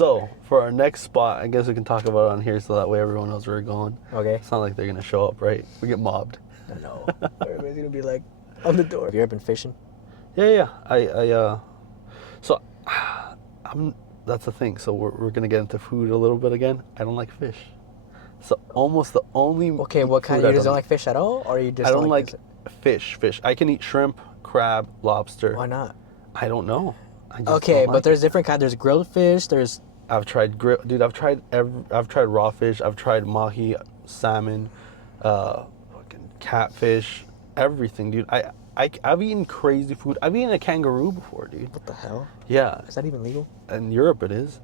So, for our next spot, I guess we can talk about it on here so that way everyone knows where we're going. Okay. It's not like they're going to show up, right? We get mobbed. No. Everybody's going to be like, on the door. Have you ever been fishing? Yeah. So, that's the thing. So, we're going to get into food a little bit again. I don't like fish. So, almost the only... Okay, what kind? You just don't like fish at all? Or you just I don't like fish. I can eat shrimp, crab, lobster. Why not? I don't know. Okay, but there's different kinds. There's grilled fish. There's. I've tried dude. I've tried raw fish. I've tried mahi, salmon, fucking catfish, everything, dude. I've eaten crazy food. I've eaten a kangaroo before, dude. What the hell? Yeah. Is that even legal? In Europe, it is.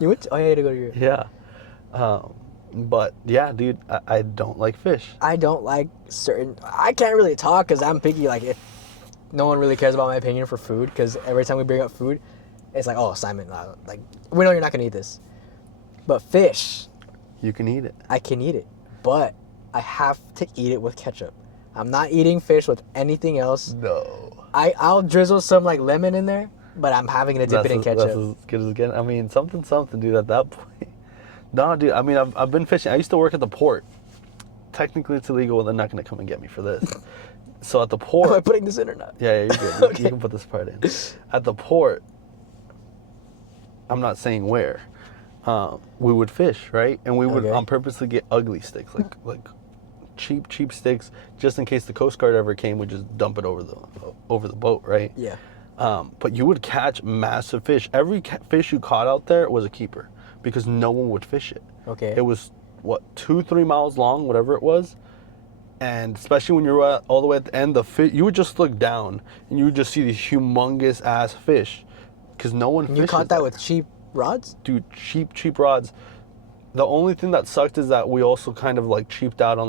You went? Oh, yeah, you had to go to Europe. Yeah. But yeah, dude, I don't like fish. I don't like certain. I can't really talk because I'm picky. Like if. No one really cares about my opinion for food because every time we bring up food, it's like, oh, Simon, like, we know you're not going to eat this. But fish. You can eat it. I can eat it. But I have to eat it with ketchup. I'm not eating fish with anything else. No. I'll drizzle some, like, lemon in there, but I'm having to dip it in ketchup. That's as good as it gets. I mean, something, dude, at that point. No, dude, I mean, I've been fishing. I used to work at the port. Technically, it's illegal, and they're not going to come and get me for this. So at the port... Am I putting this in or not? Yeah, you're good. Okay. You can put this part in. At the port, I'm not saying where, we would fish, right? And we would on purposely get ugly sticks, like cheap sticks, just in case the Coast Guard ever came, we'd just dump it over the boat, right? Yeah. But you would catch massive fish. Every fish you caught out there was a keeper because no one would fish it. Okay. It was, 2-3 miles long, whatever it was. And especially when you're all the way at the end, the fish, you would just look down and you would just see these humongous ass fish, because no one fishes. You caught that with cheap rods? Dude, cheap rods. The only thing that sucked is that we also kind of like cheaped out on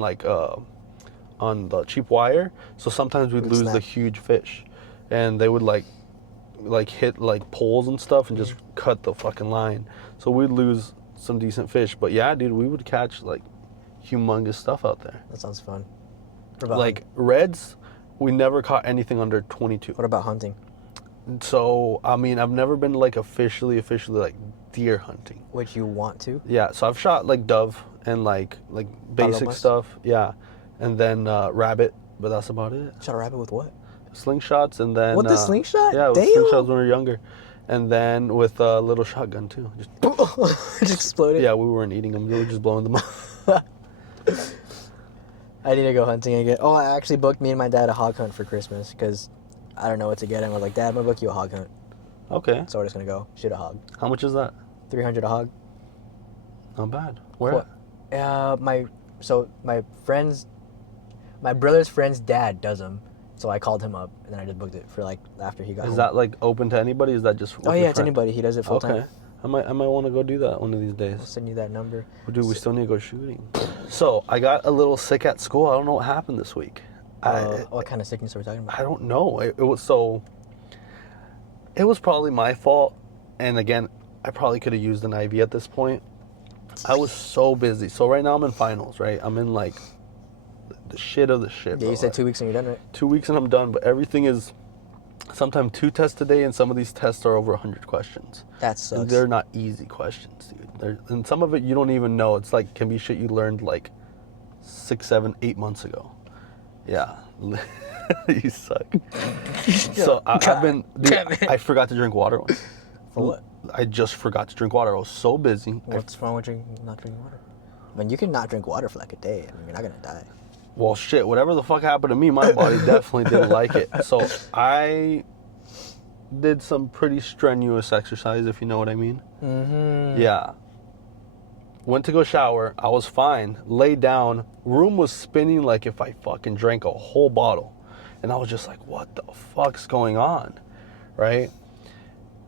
the cheap wire, so sometimes we'd lose the huge fish, and they would like hit like poles and stuff and just cut the fucking line, so we'd lose some decent fish. But yeah, dude, we would catch like humongous stuff out there. That sounds fun. Like reds, we never caught anything under 22. What about hunting? So, I mean, I've never been like officially like deer hunting. Which you want to? Yeah, so I've shot like dove and like basic stuff. Yeah. And then rabbit, but that's about it. Shot a rabbit with what? Slingshots, and then... With the slingshot? Yeah, with Damn. slingshots when we were younger. And then with a little shotgun too. Just exploded? Yeah, we weren't eating them. We were just blowing them up. I need to go hunting again. Oh, I actually booked me and my dad a hog hunt for Christmas because I don't know what to get him. I was like, Dad, I'm going to book you a hog hunt. Okay. So we're just going to go shoot a hog. How much is that? $300 a hog. Not bad. Where? My brother's friend's dad does them. So I called him up and then I just booked it for like after he got home. Is that like open to anybody? Is that just with your it's anybody. He does it full time. Okay. I might want to go do that one of these days. I'll send you that number. Dude, we still need to go shooting. So, I got a little sick at school. I don't know what happened this week. What kind of sickness are we talking about? I don't know. It was probably my fault. And again, I probably could have used an IV at this point. I was so busy. So right now I'm in finals, right? I'm in like the shit of the shit. Yeah, you said 2 weeks and you're done, right? 2 weeks and I'm done, but everything is sometimes 2 tests a day, and some of these tests are over 100 questions. That sucks. And they're not easy questions, dude. And some of it you don't even know. It's like can be shit you learned like 6, 7, 8 months ago. Yeah. You suck. So I've been... Dude, I forgot to drink water once. For what? I just forgot to drink water. I was so busy. What's wrong with not drinking water? I mean, you can not drink water for like a day. I mean, you're not going to die. Well, shit, whatever the fuck happened to me, my body definitely didn't like it. So I did some pretty strenuous exercise, if you know what I mean. Mm-hmm. Yeah. Went to go shower. I was fine. Laid down. Room was spinning like if I fucking drank a whole bottle. And I was just like, what the fuck's going on? Right?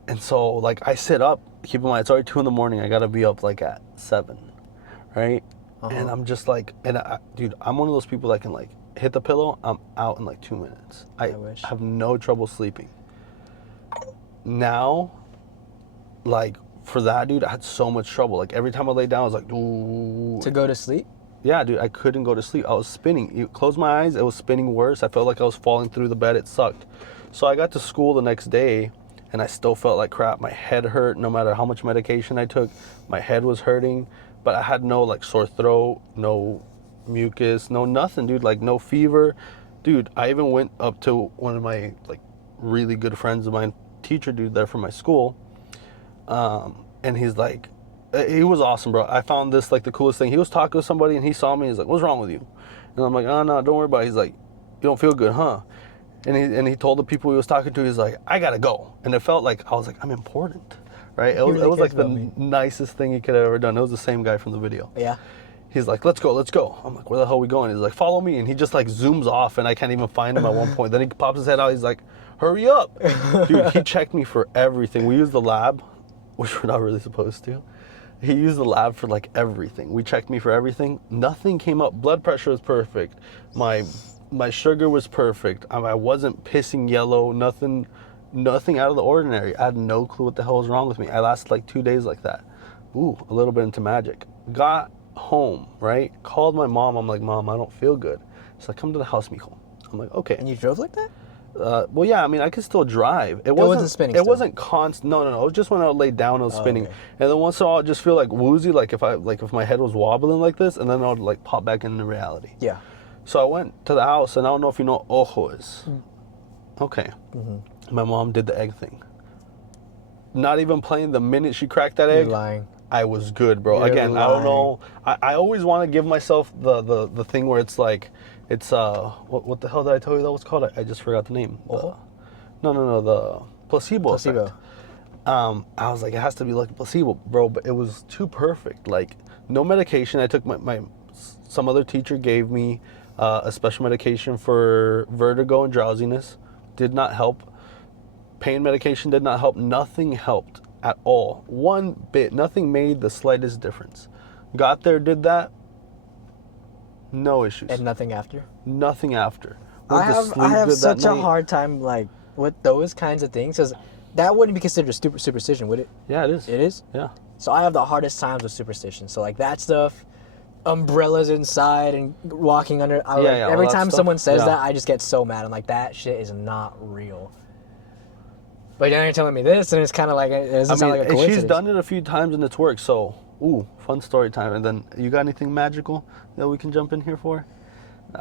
And so, like, I sit up. Keep in mind, it's already 2 in the morning. I got to be up, like, at 7. Right? Uh-huh. And I'm just like, dude, I'm one of those people that can like hit the pillow, I'm out in like 2 minutes. I wish. Have no trouble sleeping. Now, like for that, dude, I had so much trouble. Like every time I lay down, I was like, ooh. To go to sleep? Yeah, dude, I couldn't go to sleep. I was spinning. You close my eyes, it was spinning worse. I felt like I was falling through the bed. It sucked. So I got to school the next day, and I still felt like crap. My head hurt no matter how much medication I took. My head was hurting, but I had no like sore throat, no mucus, no nothing, dude. Like no fever. Dude, I even went up to one of my like really good friends of mine, teacher dude there from my school. And he's like, he was awesome, bro. I found this like the coolest thing. He was talking to somebody and he saw me. He's like, "What's wrong with you?" And I'm like, "Oh no, don't worry about it." He's like, "You don't feel good, huh?" And he told the people he was talking to, he's like, "I gotta go." And it felt like I was like, I'm important, right? It really was like cares the about me. nicest thing he could have ever done. It was the same guy from the video. Yeah. He's like, let's go. I'm like, "Where the hell are we going?" He's like, "Follow me." And he just like zooms off and I can't even find him at one point. Then he pops his head out. He's like, "Hurry up." Dude, he checked me for everything. We used the lab, which we're not really supposed to. He used the lab for like everything. We checked me for everything. Nothing came up. Blood pressure was perfect. My sugar was perfect. I wasn't pissing yellow. Nothing out of the ordinary. I had no clue what the hell was wrong with me. I lasted like 2 days like that. Ooh, a little bit into magic. Got home, right? Called my mom. I'm like, "Mom, I don't feel good." She's like, "Come to the house, mijo." I'm like, "Okay." And you drove like that? Well, yeah, I mean, I could still drive. It wasn't spinning It still? wasn't constant. No. It was just when I would lay down, it was spinning. okay. And then once in a while, I'd just feel like woozy, like if my head was wobbling like this, and then I would like pop back into reality. Yeah. So I went to the house, and I don't know if you know what ojo is. Okay. My mom did the egg thing. Not even playing, the minute she cracked that You're egg, lying. I was good, bro. You're Again, I don't lying. know. I always want to give myself the thing where it's like, it's what the hell did I tell you that was called? I just forgot the name. Ojo? No, the placebo. Placebo. Effect. I was like, it has to be like a placebo, bro. But it was too perfect. Like no medication. I took some other teacher gave me a special medication for vertigo and drowsiness. Did not help. Pain medication did not help. Nothing helped at all. One bit. Nothing made the slightest difference. Got there, did that. No issues. And nothing after? Nothing after. I have good such that a night. hard time like with those kinds of things because that wouldn't be considered a superstition, would it? Yeah, it is. It is? Yeah. So I have the hardest times with superstition. So like that stuff, umbrellas inside and walking under. all Every that time stuff. someone says Yeah. that, I just get so mad. I'm like, that shit is not real. But now you're telling me this, and it's kind of like it doesn't sound like a coincidence. She's done it a few times and it's worked. So, fun story time. And then you got anything magical that we can jump in here for?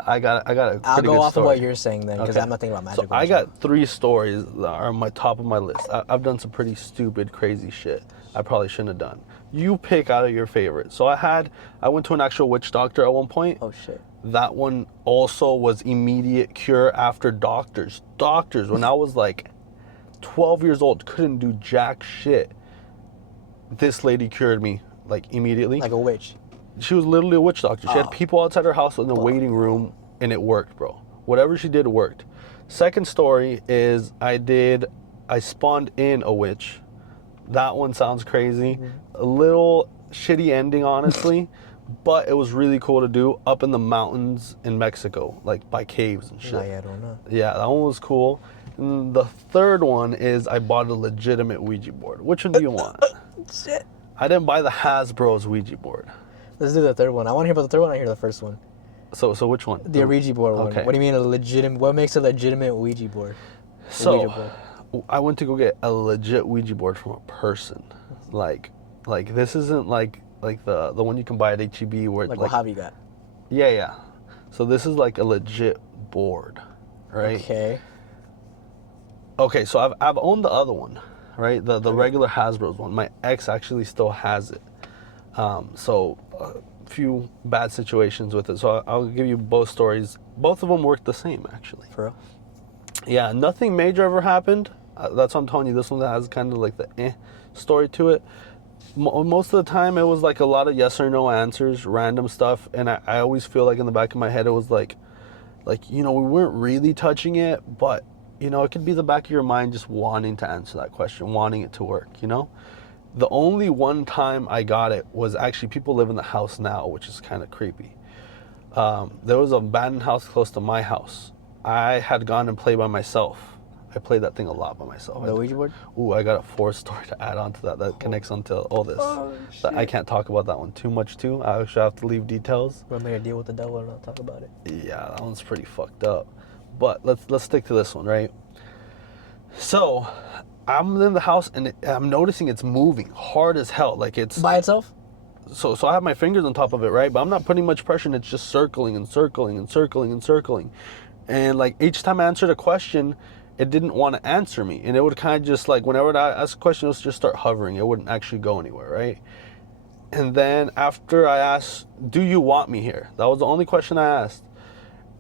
I got a pretty I'll go good off story. of what you're saying then, because Okay. I'm not thinking about magical. So I got 3 stories that are on my top of my list. I've done some pretty stupid, crazy shit I probably shouldn't have done. You pick out of your favorite. So I went to an actual witch doctor at one point. Oh shit. That one also was immediate cure after doctors. Doctors, when I was like 12 years old, couldn't do jack shit. This lady cured me like immediately. Like a witch. She was literally a witch doctor. She had people outside her house in the waiting room, and it worked, bro. Whatever she did worked. Second story is I spawned in a witch. That one sounds crazy. A little shitty ending, honestly, but it was really cool to do up in the mountains in Mexico, like by caves and shit. I don't know. Yeah, that one was cool. And the third one is I bought a legitimate Ouija board. Which one do you want? Shit. I didn't buy the Hasbro's Ouija board. Let's do the third one. I want to hear about the third one. I hear the first one. So which one? The Ouija board one. Okay. What do you mean a legitimate? What makes a legitimate Ouija board? So Ouija board. I went to go get a legit Ouija board from a person. Like this isn't like the one you can buy at HEB where Like what have you got? Yeah. So this is like a legit board, right? Okay, so I've owned the other one, right? The regular Hasbro's one. My ex actually still has it. So a few bad situations with it. So I'll give you both stories. Both of them worked the same, actually. For real? Yeah, nothing major ever happened. That's what I'm telling you. This one has kind of like the story to it. Most of the time, it was like a lot of yes or no answers, random stuff. And I always feel like in the back of my head, it was like, we weren't really touching it, but, it could be the back of your mind just wanting to answer that question, wanting it to work, The only one time I got it was actually people live in the house now, which is kind of creepy. There was an abandoned house close to my house. I had gone and played by myself. I played that thing a lot by myself. The Ouija board? Ooh, I got a 4th story to add on to that connects onto all this. Oh, But I can't talk about that one too much too. I actually have to leave details. We're gonna deal with the devil and not talk about it. Yeah, that one's pretty fucked up. But let's stick to this one, right? So, I'm in the house and I'm noticing it's moving hard as hell. Like it's By itself? so I have my fingers on top of it, right? But I'm not putting much pressure, and it's just circling and circling and circling and circling. And like each time I answered a question, it didn't want to answer me, and it would kind of just like whenever I ask a question, it would just start hovering. It wouldn't actually go anywhere, right? And then after I asked, "Do you want me here?" That was the only question I asked,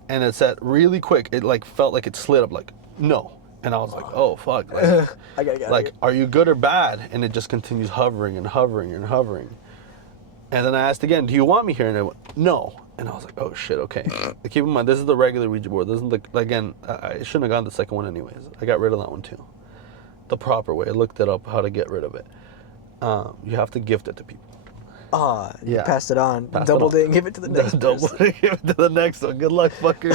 and it said really quick. It like felt like it slid up, like no. And I was like, "Oh fuck!" Like, I gotta get like, are you good or bad? And it just continues hovering and hovering and hovering. And then I asked again, "Do you want me here?" And it went, "No." And I was like, "Oh shit, okay." Keep in mind, this is the regular Ouija board. This isn't the, again, I shouldn't have gotten the second one anyways. I got rid of that one too. The proper way. I looked it up how to get rid of it. You have to gift it to people. Oh, you Yeah. passed it on. Passed Doubled it it on. and give it to the next Double person. give it to the next one. Good luck, fucker.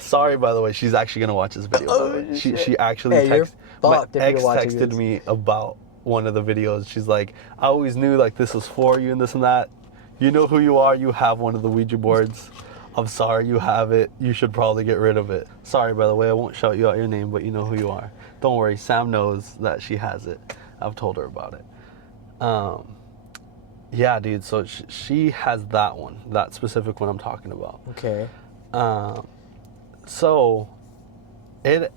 Sorry, by the way, she's actually gonna watch this video. By the way. She actually Hey, you're my fucked if ex you're watching texted this. me about one of the videos. She's like, "I always knew like this was for you and this and that. You know who you are. You have one of the Ouija boards. I'm sorry you have it. You should probably get rid of it." Sorry, by the way, I won't shout you out your name, but you know who you are. Don't worry, Sam knows that she has it. I've told her about it. Yeah, dude. So she has that one, that specific one I'm talking about. Okay. So it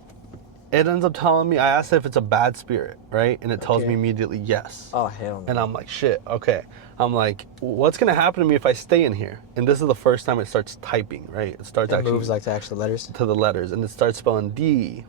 ends up telling me, I asked if it's a bad spirit, right? And it tells Okay. me immediately yes. Oh, hell no. And I'm like, shit, okay. I'm like, what's gonna happen to me if I stay in here? And this is the first time it starts typing, right? It starts It actually moves like the actual letters. to the letters, and it starts spelling D,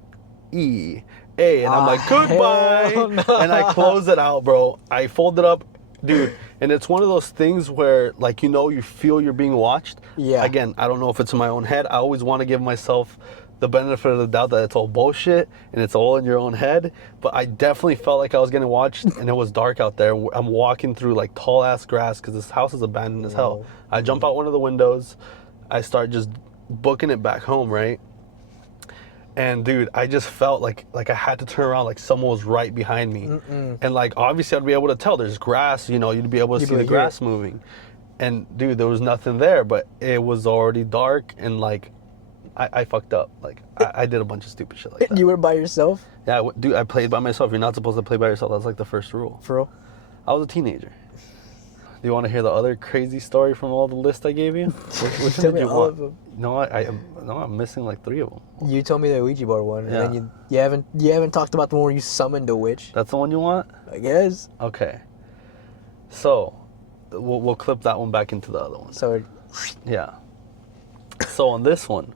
E, A, and I'm Ah, like, goodbye. hell no. And I close it out, bro. I fold it up, dude. And it's one of those things where, like, you know, you feel you're being watched. Yeah. Again, I don't know if it's in my own head. I always want to give myself the benefit of the doubt that it's all bullshit and it's all in your own head. But I definitely felt like I was getting watched, and it was dark out there. I'm walking through like tall ass grass because this house is abandoned as hell. No. I jump out one of the windows. I start just booking it back home, right? And dude, I just felt like I had to turn around, like someone was right behind me. And like obviously I'd be able to tell there's grass, you know, you'd be able to You'd see be the able to hear grass moving. And dude, there was nothing there, but it was already dark, and like I fucked up. Like I did a bunch of stupid shit like that. You were by yourself? Yeah, dude, I played by myself. You're not supposed to play by yourself. That's like the first rule. For real? I was a teenager. Do you want to hear the other crazy story from all the list I gave you? Which Tell one me did you all want? of them. No, I'm missing like 3 of them. You told me the Ouija board one, Yeah. and then you haven't talked about the one where you summoned a witch. That's the one you want? I guess. Okay. So, we'll clip that one back into the other one. So Yeah. So on this one,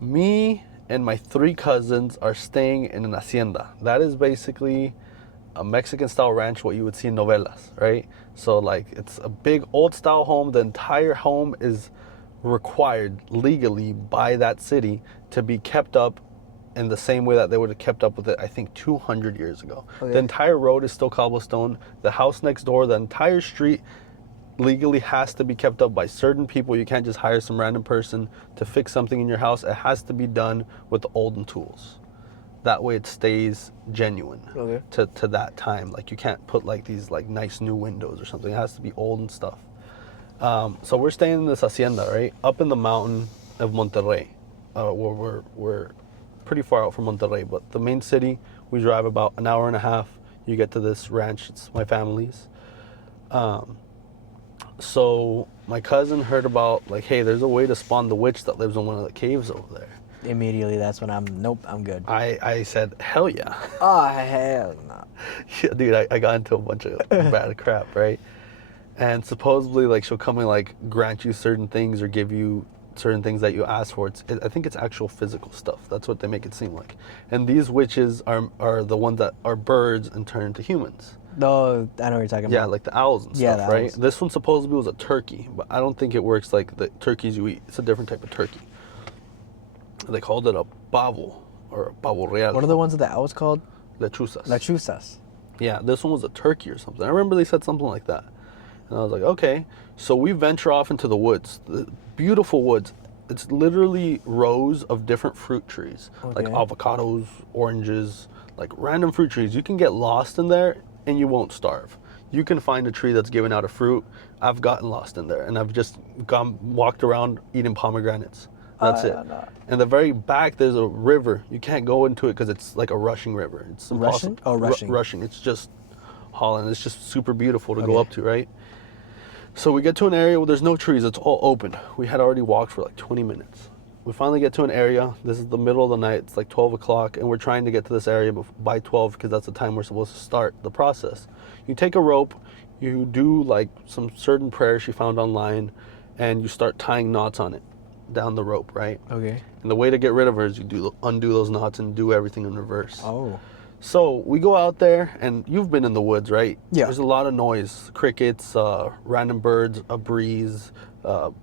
me and my 3 cousins are staying in an hacienda. That is basically a Mexican style ranch, what you would see in novelas, right? So like it's a big old style home. The entire home is required legally by that city to be kept up in the same way that they would have kept up with it, I think 200 years ago. Okay. The entire road is still cobblestone. The house next door, the entire street legally has to be kept up by certain people. You can't just hire some random person to fix something in your house. It has to be done with the olden tools. That way it stays genuine Okay. to that time. Like you can't put like these like nice new windows or something. It has to be old and stuff. So we're staying in this hacienda, right? Up in the mountain of Monterrey. Where we're pretty far out from Monterrey, but the main city, we drive about an hour and a half. You get to this ranch. It's my family's. So my cousin heard about like, hey, there's a way to spawn the witch that lives in one of the caves over there. immediately, that's when I'm good. I said, hell yeah. Oh, hell no. Yeah, dude, I got into a bunch of bad crap, right? And supposedly, like, she'll come and, like, grant you certain things or give you certain things that you ask for. I think it's actual physical stuff. That's what they make it seem like. And these witches are the ones that are birds and turn into humans. No, I know what you're talking about. Yeah, like the owls and Yeah, stuff, the right? owls. This one supposedly was a turkey, but I don't think it works like the turkeys you eat. It's a different type of turkey. They called it a pavo or a pavo real. What are the ones that the owls called? Lechuzas. Lechuzas. Yeah, this one was a turkey or something. I remember they said something like that. And I was like, okay. So we venture off into the woods, the beautiful woods. It's literally rows of different fruit trees, like Okay. avocados, oranges, like random fruit trees. You can get lost in there and you won't starve. You can find a tree that's giving out a fruit. I've gotten lost in there and I've just walked around eating pomegranates. That's it. No. In the very back, there's a river. You can't go into it because it's like a rushing river. It's impossible. Russian? Oh, rushing. Rushing. It's just Holland. It's just super beautiful to go Okay. up to, right? So we get to an area where there's no trees. It's all open. We had already walked for like 20 minutes. We finally get to an area. This is the middle of the night. It's like 12 o'clock, and we're trying to get to this area by 12 because that's the time we're supposed to start the process. You take a rope, you do like some certain prayers she found online, and you start tying knots on it down the rope, right? Okay. And the way to get rid of her is you undo those knots and do everything in reverse. Oh. So we go out there, and you've been in the woods, right? Yeah. There's a lot of noise, crickets, random birds, a breeze,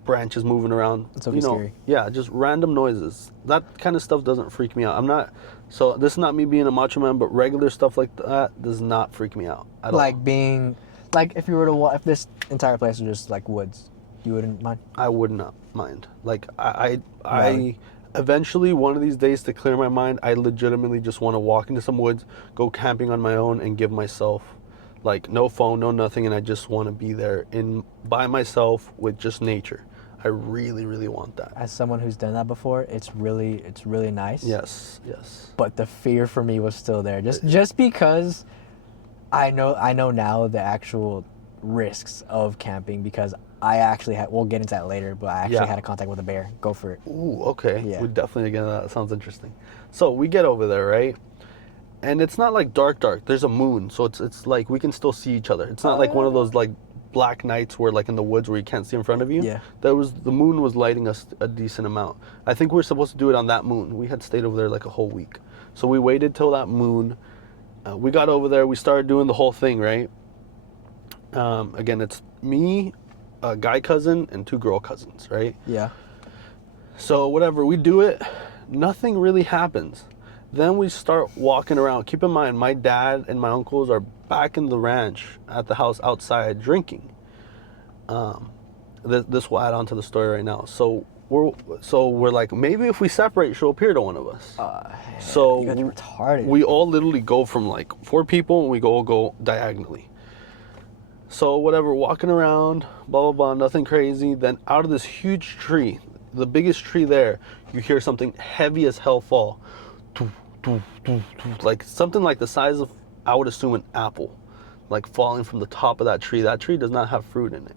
branches moving around. That's always scary. Yeah, just random noises. That kind of stuff doesn't freak me out. I'm not. So this is not me being a macho man, but regular stuff like that does not freak me out at all. Like being, like if you were to walk, if this entire place was just like woods, you wouldn't mind. I would not mind. Like I Really? eventually one of these days to clear my mind, I legitimately just want to walk into some woods, go camping on my own, and give myself like no phone, no nothing, and I just want to be there by myself with just nature. I really, really want that. As someone who's done that before, it's really nice. Yes, yes. But the fear for me was still there, just because I know now the actual risks of camping, because I actually had, we'll get into that later, but I actually Yeah. had a contact with a bear. Go for it. Ooh, okay. Yeah. We definitely get into that. Sounds interesting. So we get over there, right? And it's not like dark. There's a moon, so it's like we can still see each other. It's not like one of those like black nights where like in the woods where you can't see in front of you. Yeah. The moon was lighting us a decent amount. I think we were supposed to do it on that moon. We had stayed over there like a whole week, so we waited till that moon. We got over there. We started doing the whole thing, right? Again, it's me, a guy cousin, and 2 girl cousins, right? Yeah. So whatever, we do it, nothing really happens. Then we start walking around. Keep in mind, my dad and my uncles are back in the ranch at the house outside drinking. This will add on to the story right now. So we're like, maybe if we separate, she'll appear to one of us. So You guys are retarded. we all literally go from like 4 people, and we all go diagonally. So whatever, walking around, blah, blah, blah, nothing crazy. Then out of this huge tree, the biggest tree there, you hear something heavy as hell fall. Like something like the size of, I would assume, an apple, like falling from the top of that tree. That tree does not have fruit in it.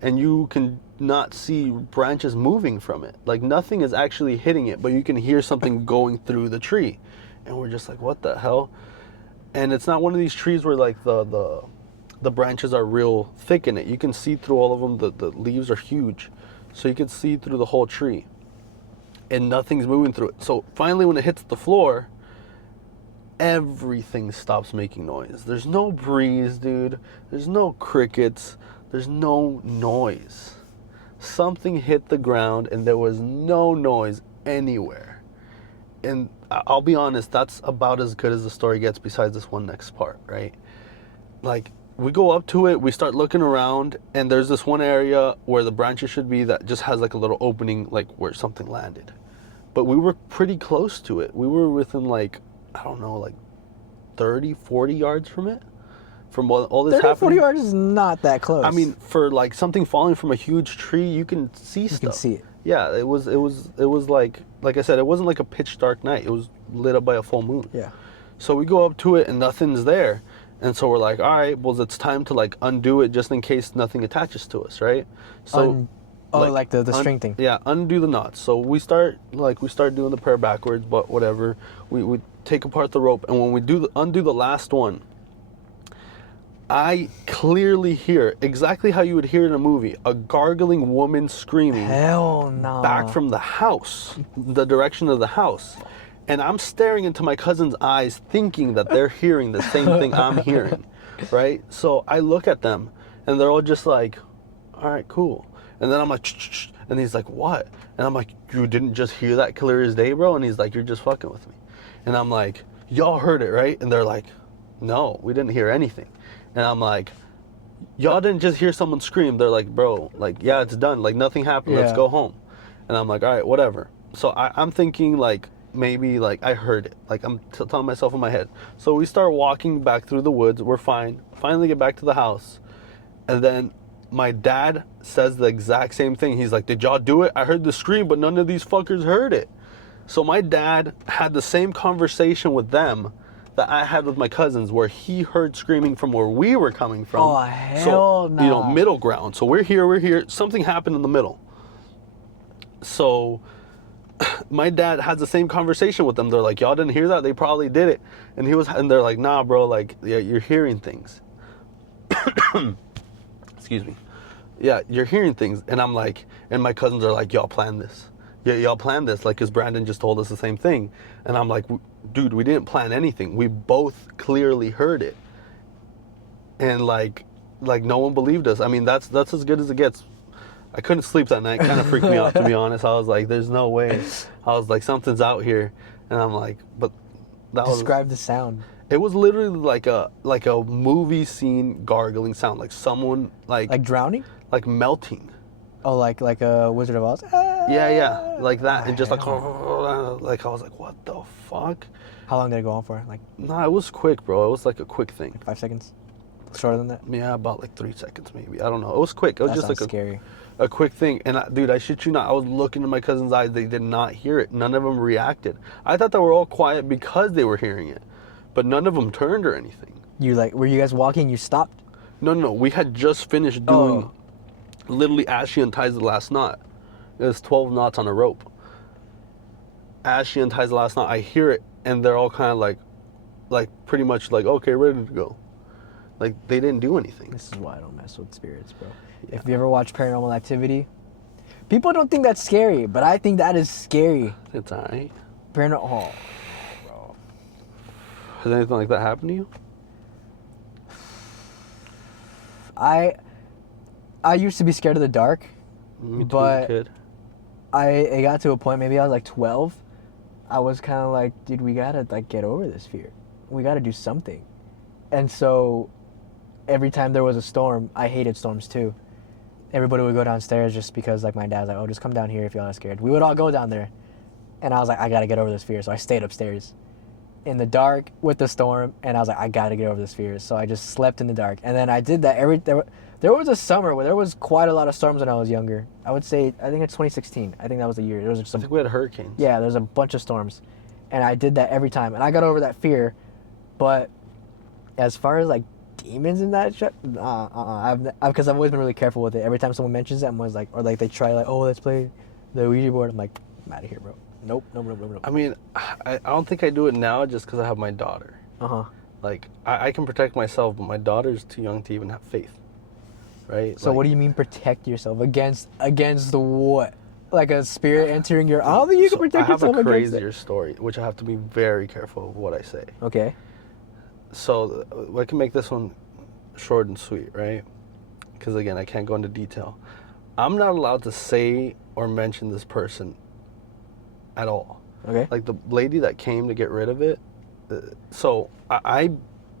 And you can not see branches moving from it. Like nothing is actually hitting it, but you can hear something going through the tree. And we're just like, what the hell? And it's not one of these trees where like the branches are real thick in it. You can see through all of them. The leaves are huge. So you can see through the whole tree. And nothing's moving through it. So finally when it hits the floor, everything stops making noise. There's no breeze, dude. There's no crickets. There's no noise. Something hit the ground and there was no noise anywhere. And I'll be honest, that's about as good as the story gets besides this one next part, right? Like, we go up to it, we start looking around, and there's this one area where the branches should be that just has like a little opening, like where something landed. But we were pretty close to it. We were within like, I don't know, like 30, 40 yards from it. From all this 30, happening. 40 yards is not that close. I mean, for like something falling from a huge tree, you can see stuff. You can see it. Yeah, it was like I said, it wasn't like a pitch dark night. It was lit up by a full moon. Yeah. So we go up to it and nothing's there. And so we're like, all right, well, it's time to like undo it just in case nothing attaches to us, right? So like the string thing. Yeah, undo the knots. So we start doing the prayer backwards, but whatever. We take apart the rope, and when we undo the last one, I clearly hear exactly how you would hear in a movie, a gargling woman screaming Hell no. back from the house, the direction of the house. And I'm staring into my cousin's eyes thinking that they're hearing the same thing I'm hearing, right? So I look at them and they're all just like, all right, cool. And then I'm like, Ch-ch-ch. And he's like, what? And I'm like, you didn't just hear that clear as day, bro? And he's like, you're just fucking with me. And I'm like, y'all heard it, right? And they're like, no, we didn't hear anything. And I'm like, y'all didn't just hear someone scream. They're like, bro, like, yeah, it's done. Like, nothing happened. Let's Yeah. go home. And I'm like, all right, whatever. So I'm thinking, like, maybe, like, I heard it. Like, I'm telling myself in my head. So we start walking back through the woods. We're fine. Finally get back to the house. And then my dad says the exact same thing. He's like, did y'all do it? I heard the scream, but none of these fuckers heard it. So my dad had the same conversation with them that I had with my cousins, where he heard screaming from where we were coming from. Oh, hell So, you know, nah. middle ground. So we're here. Something happened in the middle. So my dad has the same conversation with them. They're like, y'all didn't hear that? They probably did it. And they're like, nah, bro, like, yeah, you're hearing things. Excuse me. Yeah, you're hearing things. And I'm like, and my cousins are like, y'all planned this. Yeah, y'all planned this. Like, because Brandon just told us the same thing. And I'm like, dude, we didn't plan anything. We both clearly heard it. And like no one believed us. I mean, that's as good as it gets. I couldn't sleep that night. Kind of freaked me out, to be honest. I was like, there's no way. I was like, something's out here. And I'm like, but that was... Describe the sound. It was literally like a movie scene gargling sound, like someone Like drowning? like melting. Oh, like a Wizard of Oz? Yeah, like that, and just like hell. I was like, what the fuck? How long did it go on for? Like Nah, it was quick, bro. It was like a quick thing. 5 seconds? Shorter than that? Yeah, about like 3 seconds maybe. I don't know. It was quick. It was That just sounds like scary. a quick thing. And dude, I shit you not, I was looking in my cousin's eyes. They did not hear it. None of them reacted. I thought they were all quiet because they were hearing it, but none of them turned or anything. Were you guys walking? You stopped? No. We had just finished doing literally as she unties the last knot. There's 12 knots on a rope. As she unties the last knot, I hear it, and they're all kind of like pretty much like, okay, ready to go. Like, they didn't do anything. This is why I don't mess with spirits, bro. Yeah. If you ever watch Paranormal Activity, people don't think that's scary, but I think that is scary. It's alright. Paranormal. Oh, bro. Has anything like that happened to you? I used to be scared of the dark, Me too, but kid. it got to a point, maybe I was like 12. I was kind of like, dude, we gotta like get over this fear. We gotta do something. And so every time there was a storm, I hated storms too. Everybody would go downstairs just because like my dad's like, oh, just come down here if y'all are scared. We would all go down there. And I was like, I gotta get over this fear. So I stayed upstairs in the dark with the storm, and I was like, I gotta get over this fear. So I just slept in the dark. And then I did that there was a summer where there was quite a lot of storms when I was younger. I would say, I think it's 2016. I think that was the year. There was just I think we had hurricanes. yeah, there's a bunch of storms. And I did that every time. And I got over that fear. But as far as like demons and that shit, because I've always been really careful with it. Every time someone mentions it, I'm always like, or like they try like, oh, let's play the Ouija board. I'm like, I'm out of here, bro. Nope. I mean, I don't think I do it now just because I have my daughter. Uh-huh. Like, I can protect myself, but my daughter's too young to even have faith. Right? So what do you mean protect yourself against the what? Like a spirit entering your... I don't think you can protect yourself I have a against crazier story, which I have to be very careful of what I say. Okay. So I can make this one short and sweet, right? Because again, I can't go into detail. I'm not allowed to say or mention this person at all. Okay. Like the lady that came to get rid of it. So I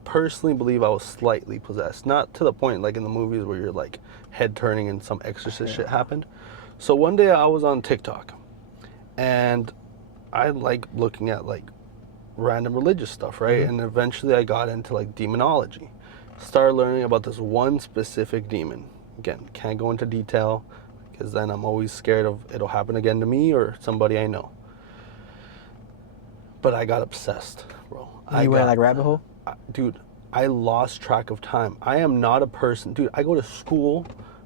personally believe I was slightly possessed. Not to the point like in the movies where you're like head turning and some exorcist shit happened. So one day I was on TikTok and I like looking at like random religious stuff, right? Mm-hmm. And eventually I got into like demonology. Started learning about this one specific demon. Again, can't go into detail because then I'm always scared of it'll happen again to me or somebody I know. But I got obsessed, bro. You went like rabbit hole? Dude, I lost track of time. I am not a person. Dude, I go to school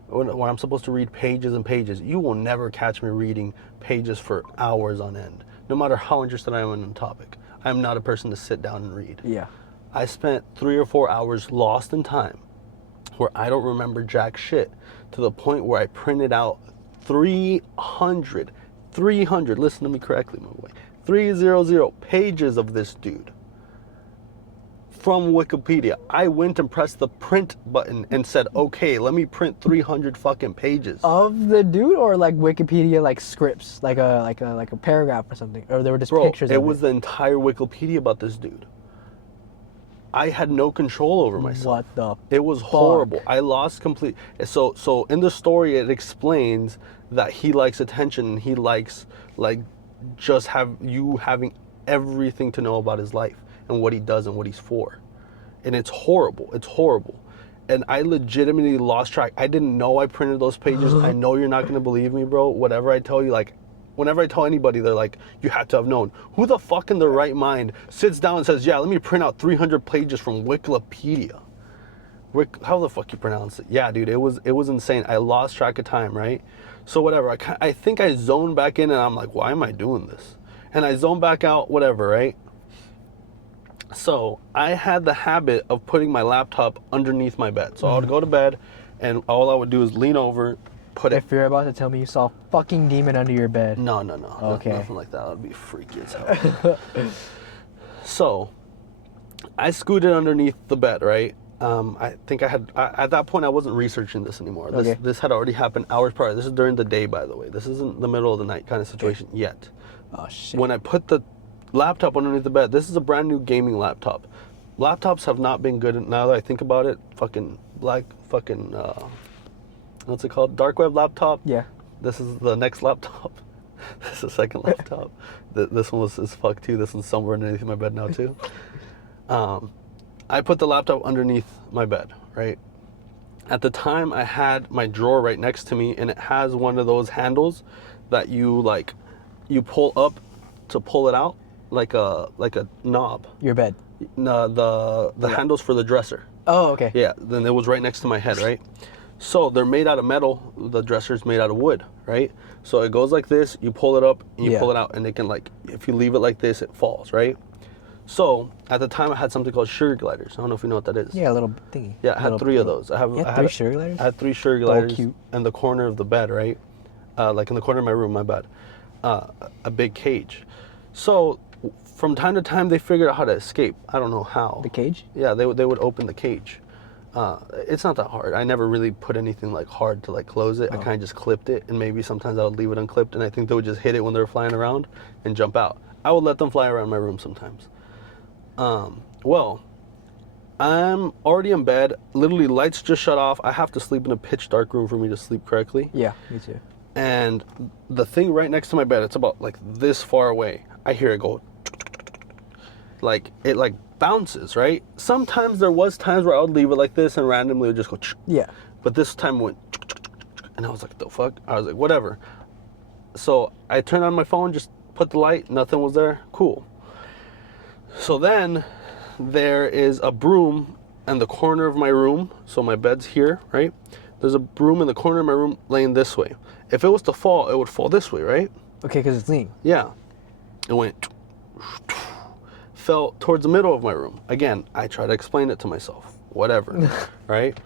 when I'm supposed to read pages and pages. You will never catch me reading pages for hours on end, no matter how interested I am in a topic. I am not a person to sit down and read. Yeah. I spent 3 or 4 hours lost in time where I don't remember jack shit, to the point where I printed out 300, listen to me correctly, my boy, 300 pages of this dude from Wikipedia. I went and pressed the print button and said, okay, let me print 300 fucking pages. Of the dude, or like Wikipedia like scripts, like a paragraph or something, or there were just pictures. It was the entire Wikipedia about this dude. I had no control over myself. What the? It was horrible. I lost complete. So in the story, it explains that he likes attention and he likes like just having everything to know about his life and what he does and what he's for. And it's horrible. It's horrible. and I legitimately lost track. I didn't know I printed those pages. I know you're not gonna believe me, bro. Whatever I tell you, like, whenever I tell anybody, they're like, you have to have known. Who the fuck in their right mind sits down and says, yeah, let me print out 300 pages from Wikipedia? How the fuck you pronounce it? Yeah, dude, it was insane. I lost track of time, right? So whatever, I think I zoned back in and I'm like, why am I doing this? And I zoned back out, whatever, right? So I had the habit of putting my laptop underneath my bed. So I would go to bed and all I would do is lean over, put it. If you're about to tell me you saw a fucking demon under your bed. No. Okay. Nothing like that. That would be freaky as hell. So I scooted underneath the bed, right? I think I had, at that point I wasn't researching this anymore. This had already happened hours prior. This is during the day, by the way. This isn't the middle of the night kind of situation yet. Oh, shit. When I put the laptop underneath the bed, this is a brand new gaming laptop. Laptops have not been good, now that I think about it. What's it called? Dark web laptop? Yeah. This is the next laptop. This is the second laptop. This one is fucked too. This one's somewhere underneath my bed now too. I put the laptop underneath my bed, right? At the time, I had my drawer right next to me, and it has one of those handles that you pull up to pull it out, like a knob. Your bed. No, the handles for the dresser. Oh, okay. Yeah, then it was right next to my head, right? So they're made out of metal. The dresser's made out of wood, right? So it goes like this. You pull it up, and you pull it out, and it can, like, if you leave it like this, it falls, right? So at the time, I had something called sugar gliders. I don't know if you know what that is. Yeah, a little thingy. Yeah, I had three of those. I had three sugar gliders? I had 3 sugar gliders in the corner of the bed, right? Like in the corner of my room, my bed. A big cage. So from time to time, they figured out how to escape. I don't know how. The cage? Yeah, they would open the cage. It's not that hard. I never really put anything like hard to like close it. I kind of just clipped it, and maybe sometimes I would leave it unclipped, and I think they would just hit it when they were flying around and jump out. I would let them fly around my room sometimes. Well, I'm already in bed. Literally, lights just shut off. I have to sleep in a pitch dark room for me to sleep correctly. Yeah, me too. And the thing right next to my bed, it's about like this far away. I hear it go, like it like bounces, right? Sometimes there was times where I would leave it like this and randomly it would just go. Yeah. But this time it went, and I was like, the fuck? I was like, whatever. So I turned on my phone, just put the light, nothing was there, cool. So then there is a broom in the corner of my room. So my bed's here, right? There's a broom in the corner of my room laying this way. If it was to fall, it would fall this way, right? Okay, because it's leaning. Yeah. It went, fell towards the middle of my room. Again, I try to explain it to myself. Whatever, right?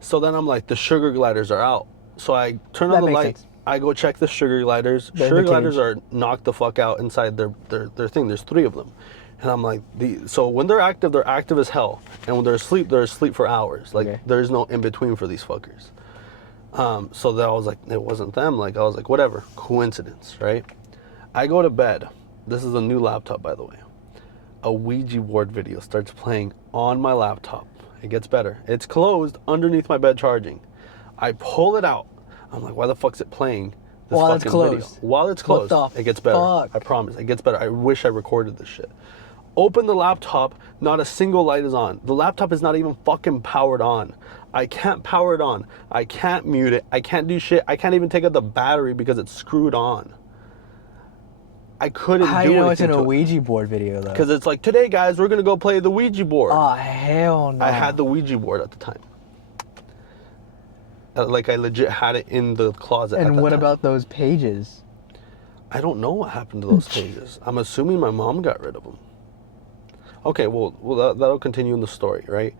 So then I'm like, the sugar gliders are out. So I turn on the light. Sense. I go check the sugar gliders. Sugar gliders are knocked the fuck out inside their thing. There's 3 of them. And I'm like, so when they're active as hell. And when they're asleep for hours. Like, there's no in between for these fuckers. So that I was like, it wasn't them. Like, I was like, whatever, coincidence, right? I go to bed. This is a new laptop, by the way. A Ouija board video starts playing on my laptop. It gets better. It's closed underneath my bed charging. I pull it out. I'm like, why the fuck's it playing this While fucking it's closed. video? While it's closed, it gets better. Fuck? I promise, it gets better. I wish I recorded this shit. Open the laptop, not a single light is on. The laptop is not even fucking powered on. I can't power it on. I can't mute it. I can't do shit. I can't even take out the battery because it's screwed on. I couldn't do anything. How do you know it's in a Ouija board video, though? Because it's like, today, guys, we're going to go play the Ouija board. Oh, hell no. I had the Ouija board at the time. Like, I legit had it in the closet. And what about those pages? I don't know what happened to those pages. I'm assuming my mom got rid of them. Okay, well that'll continue in the story, right?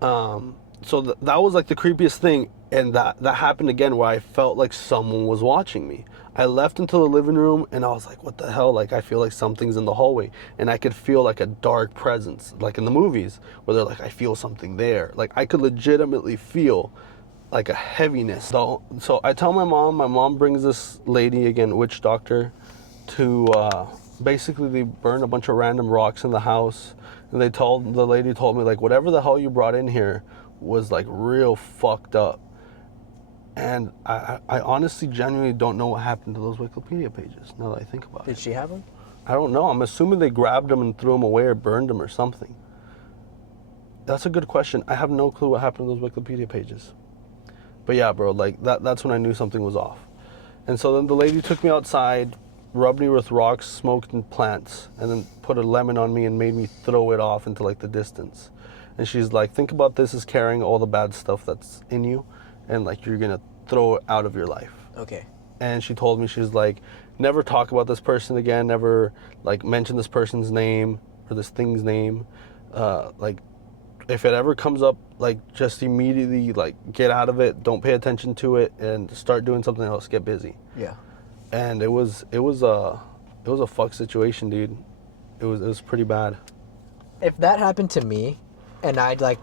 So that was like the creepiest thing, and that happened again where I felt like someone was watching me. I left into the living room, and I was like, what the hell? Like, I feel like something's in the hallway, and I could feel like a dark presence, like in the movies, where they're like, I feel something there. Like, I could legitimately feel like a heaviness. So I tell my mom brings this lady, again, witch doctor, to basically they burned a bunch of random rocks in the house, and the lady told me, like, whatever the hell you brought in here was like real fucked up. And I honestly genuinely don't know what happened to those Wikipedia pages now that I think about it. Did she have them? I don't know. I'm assuming they grabbed them and threw them away or burned them or something. That's a good question. I have no clue what happened to those Wikipedia pages. But yeah, bro, like that's when I knew something was off. And so then the lady took me outside, rubbed me with rocks, smoked, and plants, and then put a lemon on me and made me throw it off into like the distance. And she's like, think about this as carrying all the bad stuff that's in you, and like you're gonna throw it out of your life. Okay. And she told me, she's like, never talk about this person again, never like mention this person's name or this thing's name. Like if it ever comes up, like just immediately like get out of it, don't pay attention to it, and start doing something else, get busy. Yeah. And it was a fuck situation, dude. It was pretty bad. If that happened to me, and I'd like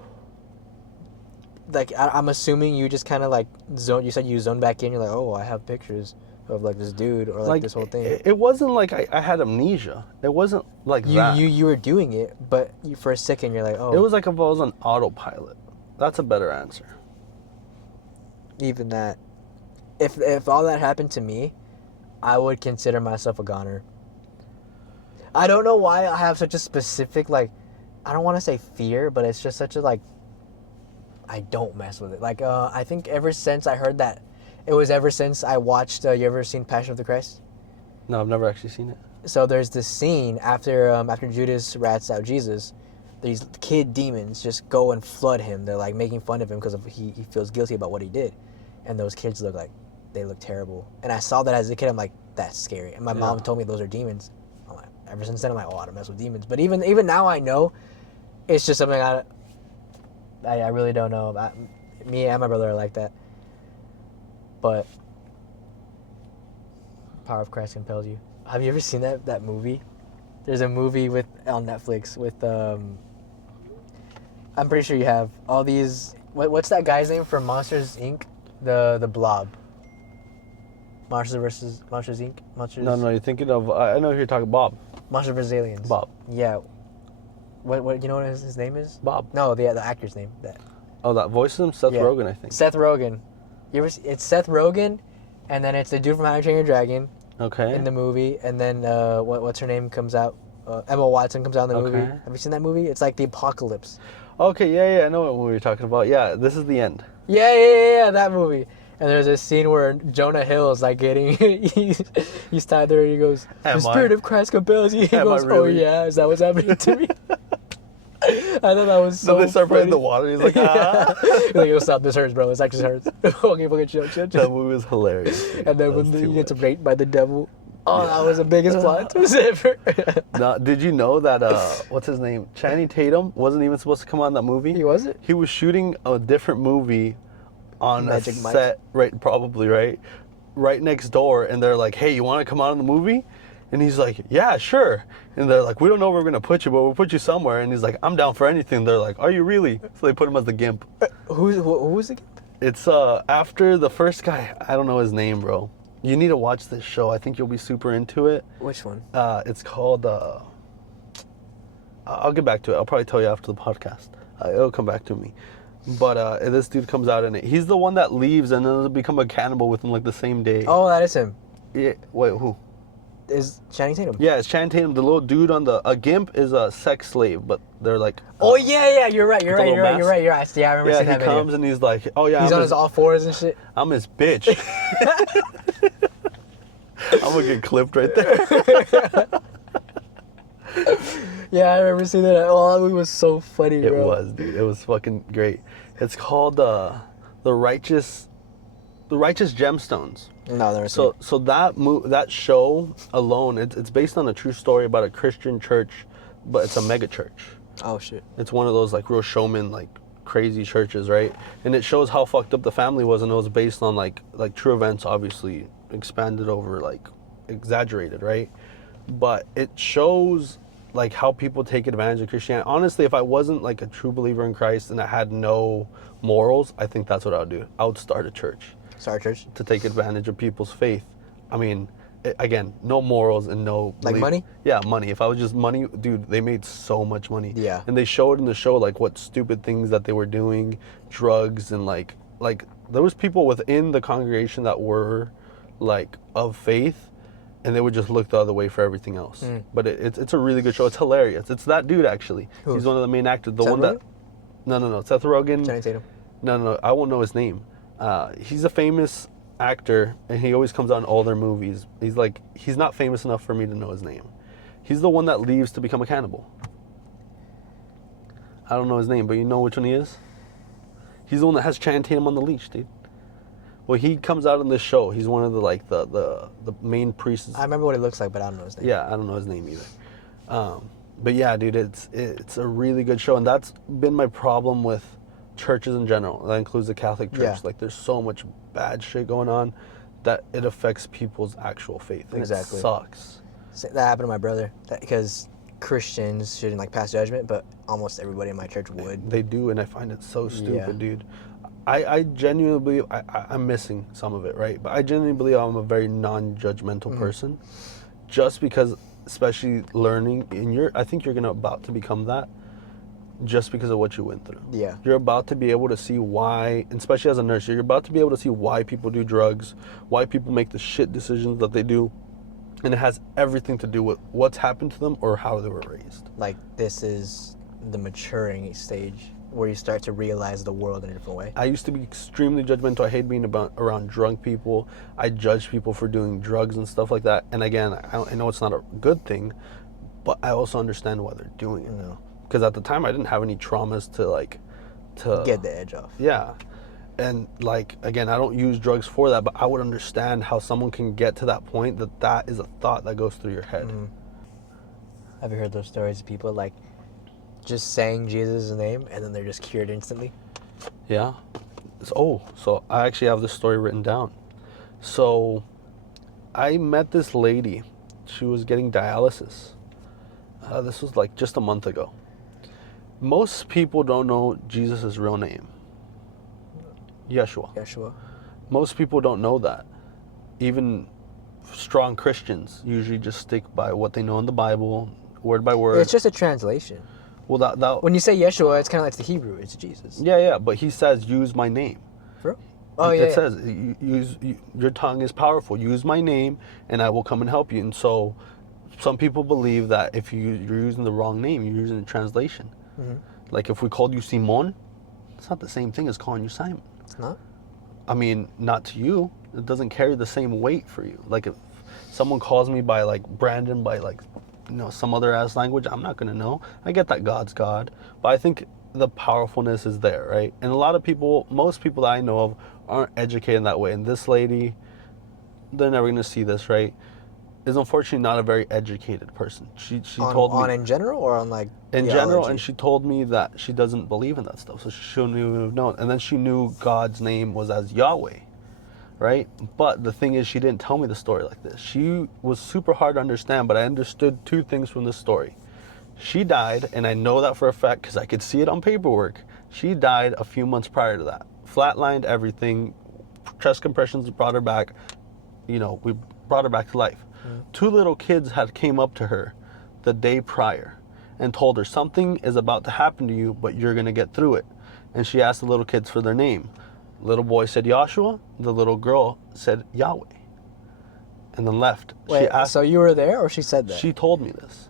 I'm assuming you just kind of like zone. You said you zoned back in. You're like, oh, I have pictures of like this dude or like this whole thing. It wasn't like I had amnesia. It wasn't like that. You were doing it, but for a second you're like, oh. It was like if I was on autopilot. That's a better answer. Even that. If all that happened to me, I would consider myself a goner. I don't know why I have such a specific, like, I don't want to say fear, but it's just such a, like, I don't mess with it. Like, I think ever since I heard that, it was ever since I watched, you ever seen Passion of the Christ? No, I've never actually seen it. So there's this scene after Judas rats out Jesus, these kid demons just go and flood him. They're, like, making fun of him because he feels guilty about what he did. And those kids look like, they look terrible. And I saw that as a kid, I'm like, that's scary. And my mom told me those are demons. I'm like, ever since then, I'm like, oh, I don't mess with demons. But even now I know, it's just something I really don't know. Me and my brother are like that. But power of Christ compels you. Have you ever seen that movie? There's a movie on Netflix with I'm pretty sure you have all these. What's that guy's name from Monsters Inc? The Blob. Monsters Inc. Monsters. No, you're thinking of. I know who you're talking. Bob. Monsters vs Aliens. Bob. Yeah. What you know what his name is? Bob. No, the actor's name. That voices him, Seth Rogen, I think. Seth Rogen. It's Seth Rogen, and then it's the dude from How to Train Your Dragon. Okay. In the movie, and then what's her name comes out. Emma Watson comes out in the movie. Have you seen that movie? It's like the apocalypse. Okay, yeah, I know what movie you're talking about. Yeah, this is the end. Yeah, that movie. And there's a scene where Jonah Hill is like getting, he's tied there and he goes, the Spirit of Christ compels you. He goes, really? Oh yeah, is that what's happening to me? I thought that was so they start funny. playing the water. He's like, ah. He's like, yo, stop, this hurts, bro. This actually hurts. Okay, chill. That movie was hilarious. Dude. And then when he gets raped by the devil, that was the biggest plot twist ever. Now, did you know that, what's his name? Channing Tatum wasn't even supposed to come on that movie? He wasn't? He was shooting a different movie on Magic a Mike. set, right next door, and they're like, hey, you want to come on in the movie? And he's like, yeah, sure. And they're like, we don't know where we're going to put you, but we'll put you somewhere. And he's like, I'm down for anything. They're like, are you really? So they put him as the Gimp. Who was the Gimp? It's after the first guy. I don't know his name, bro. You need to watch this show. I think you'll be super into it. Which one? It's called, I'll get back to it. I'll probably tell you after the podcast. It'll come back to me. But this dude comes out in it. He's the one that leaves and then will become a cannibal within like the same day. Oh, that is him. Yeah. Wait, who? Is Channing Tatum? Yeah, it's Channing Tatum. The little dude on a Gimp is a sex slave, but they're like. Oh yeah, you're right. Yeah, I remember seeing that video. Yeah, he comes and he's like, oh yeah. He's on his all fours and shit. I'm his bitch. I'm gonna get clipped right there. Yeah, I remember seeing that. Oh, that movie was so funny, bro. It was, dude. It was fucking great. It's called the Righteous Gemstones. No, never seen it. So that show alone, it's based on a true story about a Christian church, but it's a mega church. Oh shit. It's one of those like real showman like crazy churches, right? And it shows how fucked up the family was, and it was based on like true events, obviously expanded over, like exaggerated, right? But it shows like how people take advantage of Christianity. Honestly, if I wasn't like a true believer in Christ and I had no morals, I think that's what I would do. I would start a church. Start a church? To take advantage of people's faith. I mean, again, no morals and no... Like money? Yeah, money. If I was just money, dude, they made so much money. Yeah. And they showed in the show like what stupid things that they were doing, drugs, and like there was people within the congregation that were like of faith, and they would just look the other way for everything else. But it's a really good show. It's hilarious. It's that dude actually. Who? He's one of the main actors. The Seth one that... No. Seth Rogen. Channing Tatum. No. I won't know his name. He's a famous actor, and he always comes out in all their movies. He's not famous enough for me to know his name. He's the one that leaves to become a cannibal. I don't know his name, but you know which one he is? He's the one that has Channing Tatum on the leash, dude. Well, he comes out in this show. He's one of the main priests. I remember what he looks like, but I don't know his name. Yeah, I don't know his name either. But yeah, dude, it's a really good show, and that's been my problem with churches in general. That includes the Catholic Church. Yeah. Like, there's so much bad shit going on that it affects people's actual faith. And Exactly. It sucks. So that happened to my brother. Because Christians shouldn't like pass judgment, but almost everybody in my church would. They do, and I find it so stupid, Yeah. dude. I genuinely believe I'm missing some of it, right? But I genuinely believe I'm a very non-judgmental person, just because, especially learning I think you're about to become that, just because of what you went through. Yeah. You're about to be able to see why, and especially as a nurse, you're about to be able to see why people do drugs, why people make the shit decisions that they do, and it has everything to do with what's happened to them or how they were raised. Like, this is the maturing stage where you start to realize the world in a different way. I used to be extremely judgmental. I hate being around drunk people. I judge people for doing drugs and stuff like that. And again, I know it's not a good thing, but I also understand why they're doing it now. Because at the time, I didn't have any traumas to Get the edge off. Yeah. And like, again, I don't use drugs for that, but I would understand how someone can get to that point that is a thought that goes through your head. Have you heard those stories of people like just saying Jesus' name and then they're just cured instantly? Yeah. So I actually have this story written down. So I met this lady. She was getting dialysis. This was like just a month ago. Most people don't know Jesus' real name. Yeshua. Most people don't know that. Even strong Christians usually just stick by what they know in the Bible, word by word. It's just a translation. Well, that When you say Yeshua, it's kind of like the Hebrew. It's Jesus. yeah, but he says, use my name. Bro? Oh, It yeah. says, your tongue is powerful. Use my name, and I will come and help you. And so some people believe that if you're using the wrong name, you're using the translation. Like if we called you Simon, it's not the same thing as calling you Simon. It's not? I mean, not to you. It doesn't carry the same weight for you. Like if someone calls me by like Brandon, by like, some other ass language, I'm not gonna know. I get that God's God, but I think the powerfulness is there, right? And a lot of people, most people that I know of, aren't educated in that way. And this lady, they're never gonna see this, right? Is unfortunately not a very educated person. She told me in general or on like in theology? general, and she told me that she doesn't believe in that stuff, so she shouldn't even have known. And then she knew God's name was as Yahweh, right? But the thing is, she didn't tell me the story like this. She was super hard to understand, but I understood two things from this story. She died, and I know that for a fact because I could see it on paperwork. She died a few months prior to that. Flatlined everything, chest compressions brought her back. We brought her back to life. Two little kids had came up to her the day prior and told her something is about to happen to you, but you're going to get through it. And she asked the little kids for their name. Little boy said Joshua. The little girl said Yahweh. And then left. Wait, so you were there or she said that? She told me this.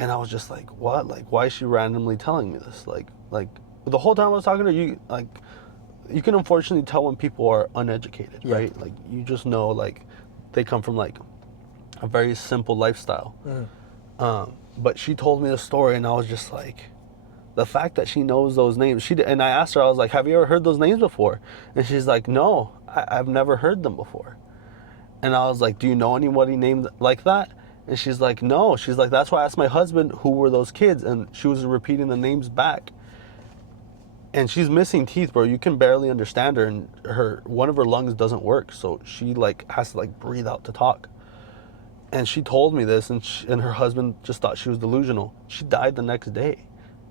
And I was just like, what? Like, why is she randomly telling me this? Like the whole time I was talking to you, like, you can unfortunately tell when people are uneducated, right? Like, you just know, like, they come from, like, a very simple lifestyle. But she told me the story, and I was just like, the fact that she knows those names. And I asked her, I was like, have you ever heard those names before? And she's like, no, I've never heard them before. And I was like, do you know anybody named like that? And she's like, no. She's like, that's why I asked my husband who were those kids, and she was repeating the names back. And she's missing teeth, bro. You can barely understand her, and one of her lungs doesn't work, so she like has to like breathe out to talk. And she told me this, and her husband just thought she was delusional. She died the next day,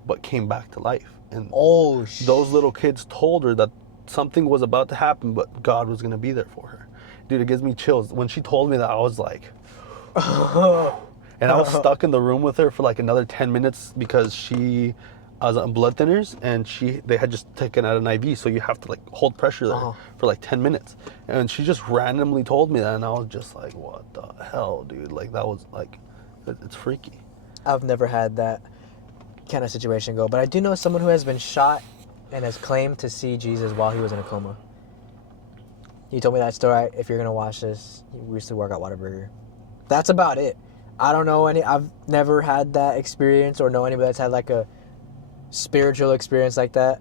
but came back to life. And those little kids told her that something was about to happen, but God was going to be there for her. Dude, it gives me chills. When she told me that, I was like... And I was stuck in the room with her for like another 10 minutes because she was on blood thinners, and they had just taken out an IV, so you have to like hold pressure there for like 10 minutes. And she just randomly told me that, and I was just like, what the hell, dude? Like, that was like, it's freaky. I've never had that kind of situation go, but I do know someone who has been shot and has claimed to see Jesus while he was in a coma. He told me that story. If you're gonna watch this, we used to work at Whataburger. That's about it. I don't know any. I've never had that experience or know anybody that's had like a spiritual experience like that.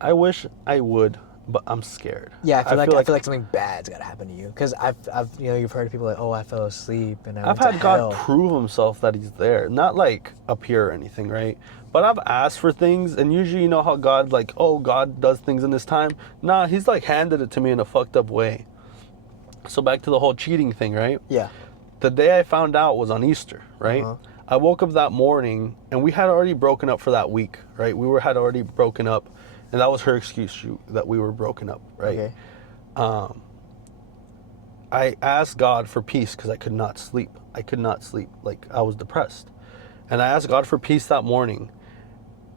I wish I would, but I'm scared. Yeah, I feel like something bad's gotta happen to you. Because I've you've heard people like, oh, I fell asleep and I I've went had to God hell. prove himself that he's there. Not like appear or anything, right? But I've asked for things, and usually you know how God, like, oh, God does things in this time. Nah, he's like handed it to me in a fucked up way. So back to the whole cheating thing, right? Yeah. The day I found out was on Easter, right? Uh-huh. I woke up that morning, and we had already broken up for that week, right? Had already broken up, and that was her excuse, that we were broken up, right? Okay. I asked God for peace because I could not sleep. Like, I was depressed. And I asked God for peace that morning.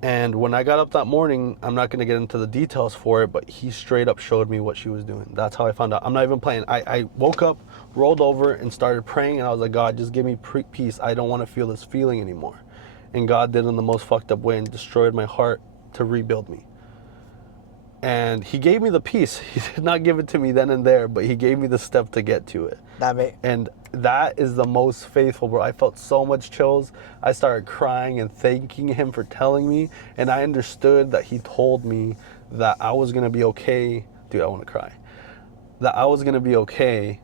And when I got up that morning, I'm not going to get into the details for it, but he straight up showed me what she was doing. That's how I found out. I'm not even playing. I woke up, rolled over, and started praying, and I was like, God, just give me peace. I don't want to feel this feeling anymore. And God did it in the most fucked up way and destroyed my heart to rebuild me. And he gave me the peace. He did not give it to me then and there, but he gave me the step to get to it. And that is the most faithful, bro. I felt so much chills. I started crying and thanking him for telling me. And I understood that he told me that I was going to be okay. Dude, I want to cry. That I was going to be okay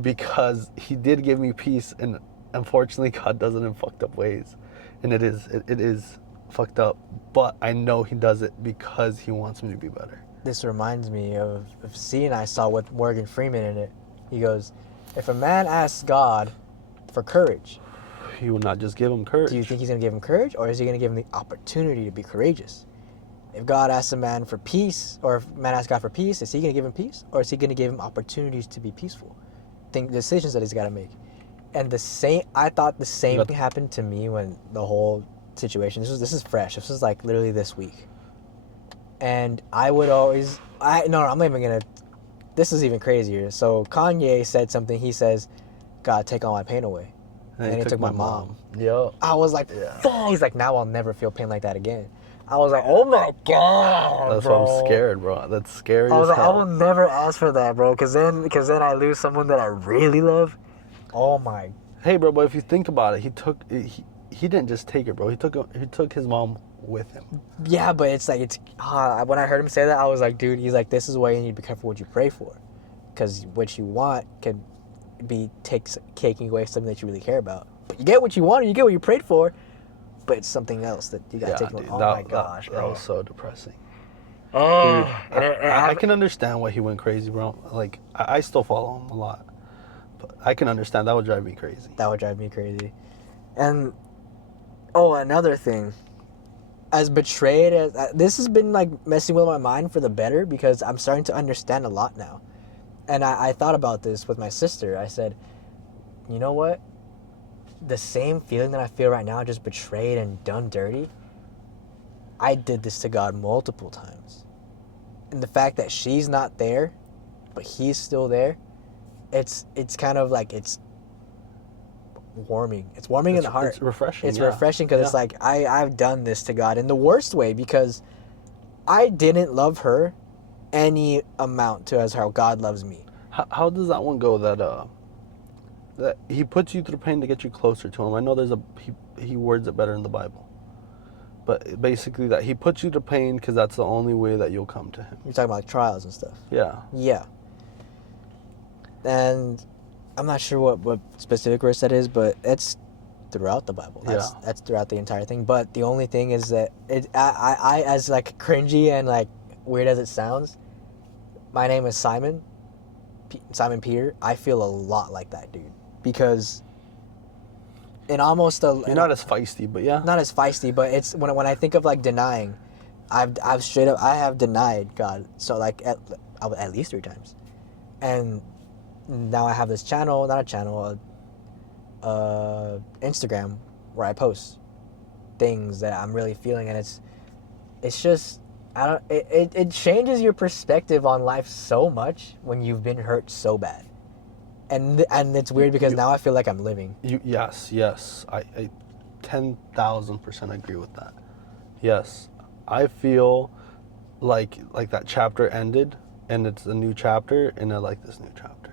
because he did give me peace. And unfortunately, God does it in fucked up ways. And it is fucked up. But I know he does it because he wants me to be better. This reminds me of a scene I saw with Morgan Freeman in it. He goes, if a man asks God for courage, he will not just give him courage. Do you think he's going to give him courage, or is he going to give him the opportunity to be courageous? If God asks a man for peace, or if a man asks God for peace, is he going to give him peace, or is he going to give him opportunities to be peaceful? Think decisions that he's got to make. And I thought the same thing happened to me when the whole situation. This is fresh. This was like literally this week. And I would always, I'm not even gonna. This is even crazier. So Kanye said something. He says, "God, take all my pain away," and he took my mom. Yo. I was like, "Fuck!" He's like, "Now I'll never feel pain like that again." I was like, "Oh my god, That's bro. why I'm scared, bro. That's scary I was as like, hell. I will never ask for that, bro, because then I lose someone that I really love. Oh my. Hey, bro, but if you think about it, he didn't just take it, bro. He took his mom with him. Yeah, but it's like when I heard him say that, I was like, dude, he's like, this is why you need to be careful what you pray for, because what you want can be taking away something that you really care about. But you get what you want, you get what you prayed for, but it's something else that you gotta take away. Oh my gosh, bro, that was so depressing. Oh, Dude, I can understand why he went crazy, bro. Like, I still follow him a lot, but I can understand that would drive me crazy. That would drive me crazy. And another thing. As betrayed as this has been like messing with my mind for the better, because I'm starting to understand a lot now. And I thought about this with my sister. I said, you know what? The same feeling that I feel right now, just betrayed and done dirty, I did this to God multiple times. And the fact that she's not there, but he's still there, it's kind of like it's warming. It's warming in the heart. It's refreshing. It's refreshing because it's like I've done this to God in the worst way, because I didn't love her any amount to as how God loves me. How does that one go? That he puts you through pain to get you closer to him. I know he words it better in the Bible, but basically that he puts you to pain because that's the only way that you'll come to him. You're talking about like trials and stuff. Yeah. Yeah. And I'm not sure what specific verse that is, but it's throughout the Bible. That's throughout the entire thing. But the only thing is that I as like cringy and like weird as it sounds, my name is Simon Peter. I feel a lot like that dude, because in almost you're not as feisty, but yeah. Not as feisty, but it's when I think of like denying, I've straight up I have denied God, so like at least 3 times, and now I have this channel, not a channel, Instagram, where I post things that I'm really feeling, and it's just it changes your perspective on life so much when you've been hurt so bad, and it's weird because now I feel like I'm living. Yes, I 10,000% agree with that. Yes, I feel like that chapter ended and it's a new chapter and I like this new chapter.